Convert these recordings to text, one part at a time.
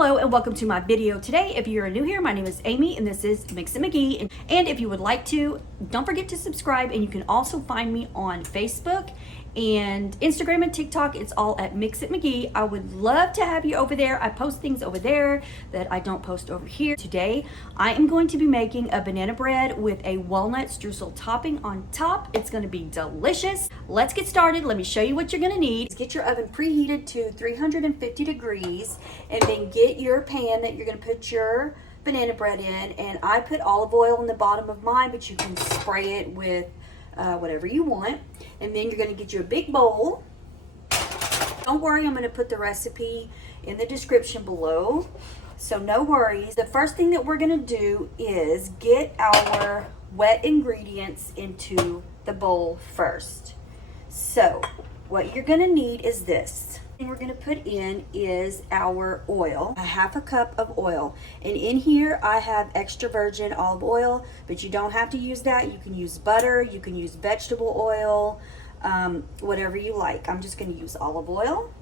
Hello and welcome to my video today. If you're new here, my name is Amy and this is Mix It McGee. And if you would like to, don't forget to subscribe, and you can also find me on Facebook and Instagram and TikTok. It's all at Mix It McGee. I would love to have you over there. I post things over there that I don't post over here. Today, I am going to be making a banana bread with a walnut streusel topping on top. It's going to be delicious. Let's get started. Let me show you what you're going to need. Get your oven preheated to 350 degrees and then get your pan that you're going to put your banana bread in. And I put olive oil in the bottom of mine, but you can spray it with whatever you want. And then you're going to get you a big bowl. Don't worry, I'm going to put the recipe in the description below, so no worries. The first thing that we're going to do is get our wet ingredients into the bowl first. So what you're going to need is this. What we're going to put in is our oil, a half a cup of oil. And in here I have extra virgin olive oil, but you don't have to use that. You can use butter, you can use vegetable oil, whatever you like. I'm just going to use olive oil.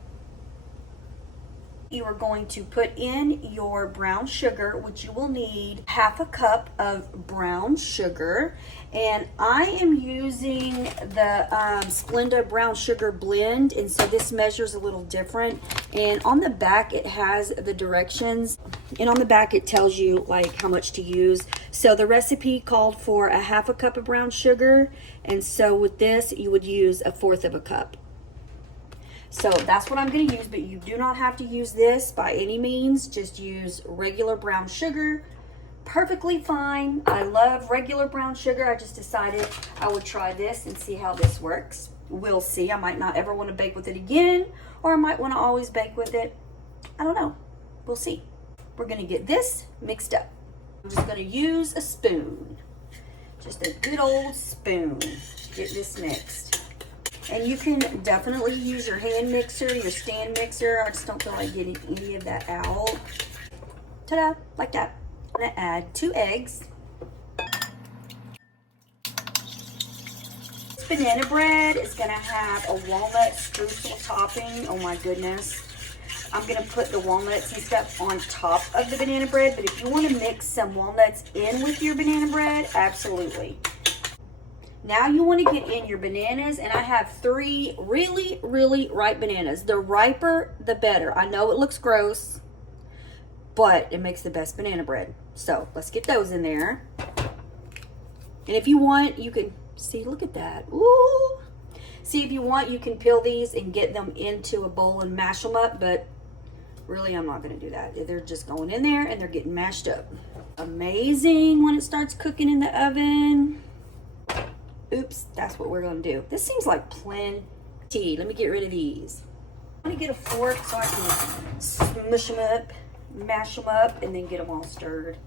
You are going to put in your brown sugar, which you will need half a cup of brown sugar. And I am using the Splenda brown sugar blend, and so this measures a little different. And on the back it has the directions, and on the back it tells you like how much to use. So the recipe called for a half a cup of brown sugar, and so with this you would use 1/4 of a cup. So that's what I'm going to use, but you do not have to use this by any means. Just use regular brown sugar. Perfectly fine. I love regular brown sugar. I just decided I would try this and see how this works. We'll see. I might not ever want to bake with it again, or I might want to always bake with it. I don't know. We'll see. We're going to get this mixed up. I'm just going to use a spoon. Just a good old spoon to get this mixed. And you can definitely use your hand mixer, your stand mixer. I just don't feel like getting any of that out. Ta-da, like that. I'm gonna add 2 eggs. This banana bread is gonna have a walnut streusel topping. Oh my goodness. I'm gonna put the walnuts and stuff on top of the banana bread, but if you wanna mix some walnuts in with your banana bread, absolutely. Now you want to get in your bananas, and I have 3 really, really ripe bananas. The riper, the better. I know it looks gross, but it makes the best banana bread. So let's get those in there. And if you want, you can, see, look at that. Ooh. See, if you want, you can peel these and get them into a bowl and mash them up, but really I'm not going to do that. They're just going in there and they're getting mashed up. Amazing when it starts cooking in the oven. Oops, that's what we're going to do. This seems like plenty. Let me get rid of these. I'm going to get a fork so I can smush them up, mash them up, and then get them all stirred.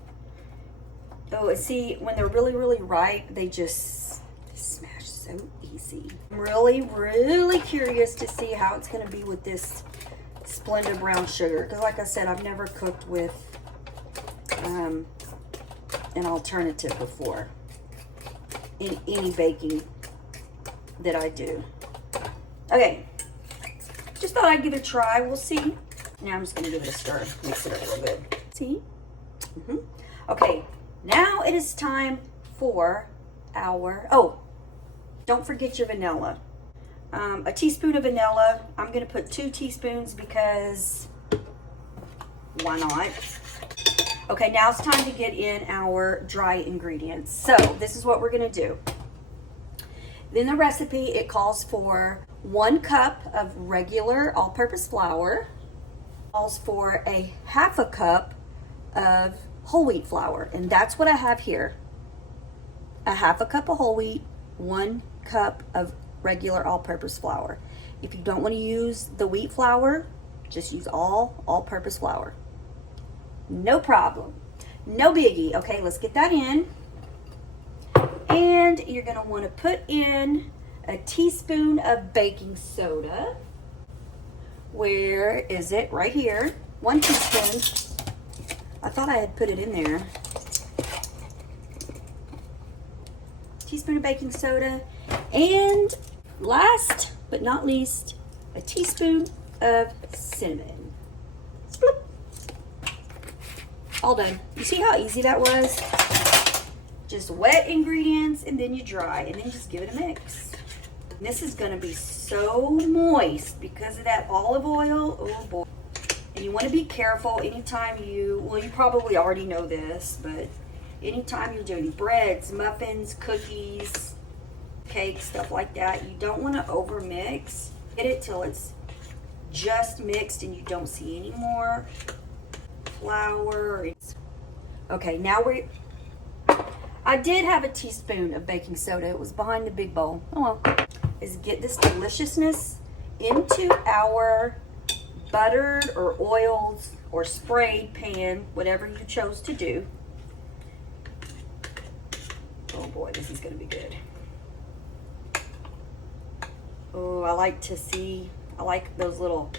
Oh, and see, when they're really, really ripe, they just smash so easy. I'm really, really curious to see how it's going to be with this Splenda brown sugar. Because like I said, I've never cooked with an alternative before in any baking that I do. Okay, just thought I'd give it a try. We'll see. Now I'm just gonna give it a stir, mix it up a little bit. See? Okay, now it is time for our, oh, don't forget your vanilla. A teaspoon of vanilla. I'm gonna put 2 teaspoons because why not? Okay, now it's time to get in our dry ingredients. So this is what we're gonna do. In the recipe, it calls for 1 cup of regular all-purpose flour. It calls for a half a cup of whole wheat flour, and that's what I have here. A half a cup of whole wheat, 1 cup of regular all-purpose flour. If you don't want to use the wheat flour, just use all-purpose flour. No problem. No biggie. Okay, let's get that in. And you're going to want to put in a teaspoon of baking soda. Where is it? Right here. 1 teaspoon. I thought I had put it in there. Teaspoon of baking soda. And last but not least, a teaspoon of cinnamon. All done. You see how easy that was? Just wet ingredients and then you dry and then just give it a mix. And this is gonna be so moist because of that olive oil. Oh boy. And you wanna be careful anytime you probably already know this, but anytime you're doing breads, muffins, cookies, cakes, stuff like that, you don't wanna over mix. Get it till it's just mixed and you don't see any more flour. Okay, now I did have a teaspoon of baking soda. It was behind the big bowl. Oh well. Is get this deliciousness into our buttered or oiled or sprayed pan, whatever you chose to do. Oh boy, this is gonna be good. Oh, I like those little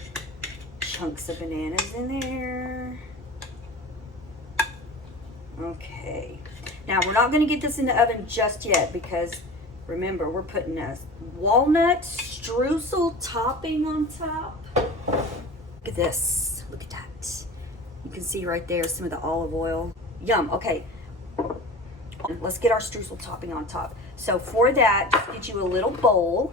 chunks of bananas in there. Okay. Now, we're not going to get this in the oven just yet because, remember, we're putting a walnut streusel topping on top. Look at this. Look at that. You can see right there some of the olive oil. Yum. Okay. Let's get our streusel topping on top. So for that, just get you a little bowl.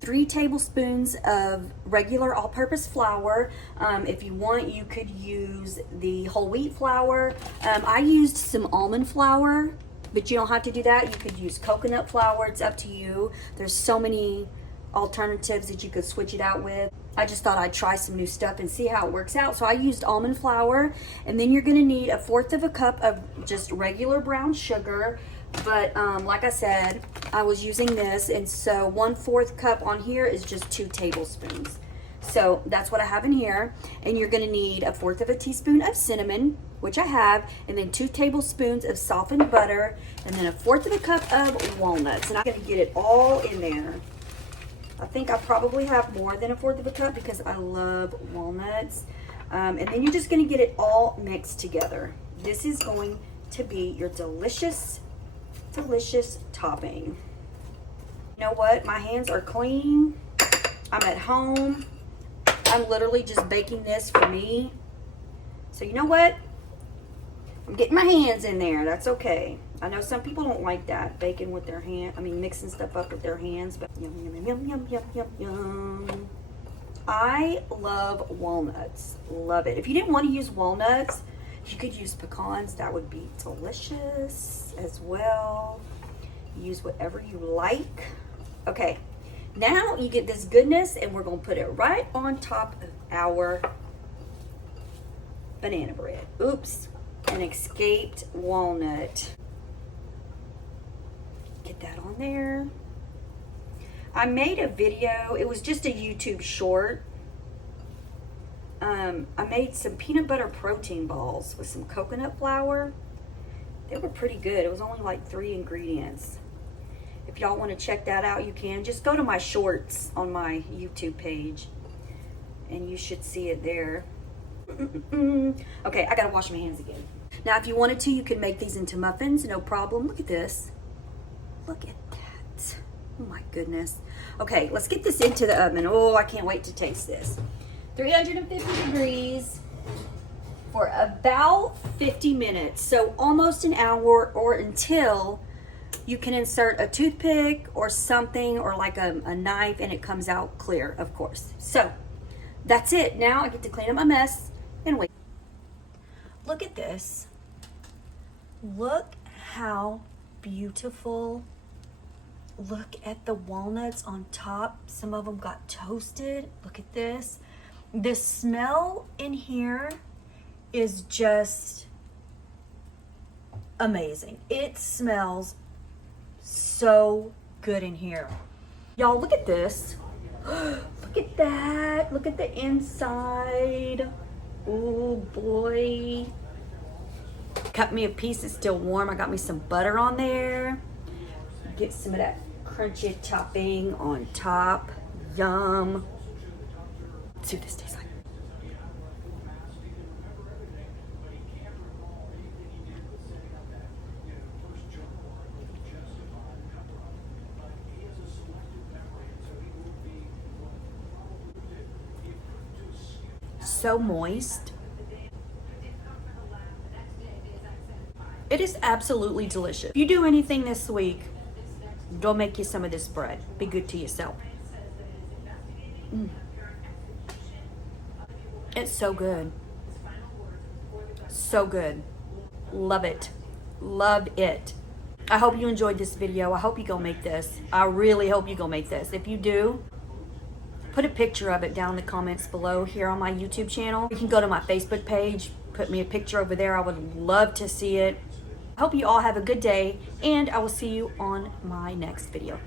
3 tablespoons of regular all-purpose flour. If you want, you could use the whole wheat flour. I used some almond flour, but you don't have to do that. You could use coconut flour. It's up to you. There's so many alternatives that you could switch it out with. I just thought I'd try some new stuff and see how it works out. So I used almond flour, and then you're going to need 1/4 cup of just regular brown sugar. But like I said, I was using this, and so 1/4 cup on here is just 2 tablespoons. So that's what I have in here. And you're going to need 1/4 teaspoon of cinnamon, which I have, and then 2 tablespoons of softened butter, and then 1/4 cup of walnuts. And I'm going to get it all in there. I think I probably have more than 1/4 cup because I love walnuts. And then you're just going to get it all mixed together. This is going to be your delicious topping. You know what? My hands are clean. I'm at home. I'm literally just baking this for me. So you know what? I'm getting my hands in there. That's okay. I know some people don't like that, baking with their hand. I mean, mixing stuff up with their hands. But yum, yum, yum, yum, yum, yum, yum. I love walnuts. Love it. If you didn't want to use walnuts, you could use pecans. That would be delicious as well. Use whatever you like. Okay, now you get this goodness, and we're going to put it right on top of our banana bread. Oops, an escaped walnut. Get that on there. I made a video. It was just a YouTube short. I made some peanut butter protein balls with some coconut flour. They were pretty good. It was only like 3 ingredients. If y'all want to check that out, you can. Just go to my shorts on my YouTube page, and you should see it there. Okay, I gotta wash my hands again. Now, if you wanted to, you could make these into muffins, no problem. Look at this. Look at that. Oh my goodness. Okay, let's get this into the oven. Oh, I can't wait to taste this. 350 degrees for about 50 minutes. So almost an hour, or until you can insert a toothpick or something, or like a knife, and it comes out clear, of course. So that's it. Now I get to clean up my mess and wait. Look at this. Look how beautiful. Look at the walnuts on top. Some of them got toasted. Look at this. The smell in here is just amazing. It smells so good in here. Y'all, look at this. Look at that. Look at the inside. Oh boy. Cut me a piece. It's still warm. I got me some butter on there. Get some of that crunchy topping on top. Yum. Let's see what this tastes like. So moist. It is absolutely delicious. If you do anything this week, go make you some of this bread. Be good to yourself. It's so good. So good. Love it. Love it. I hope you enjoyed this video. I hope you go make this. I really hope you go make this. If you do, put a picture of it down in the comments below here on my YouTube channel. You can go to my Facebook page, put me a picture over there. I would love to see it. I hope you all have a good day, and I will see you on my next video.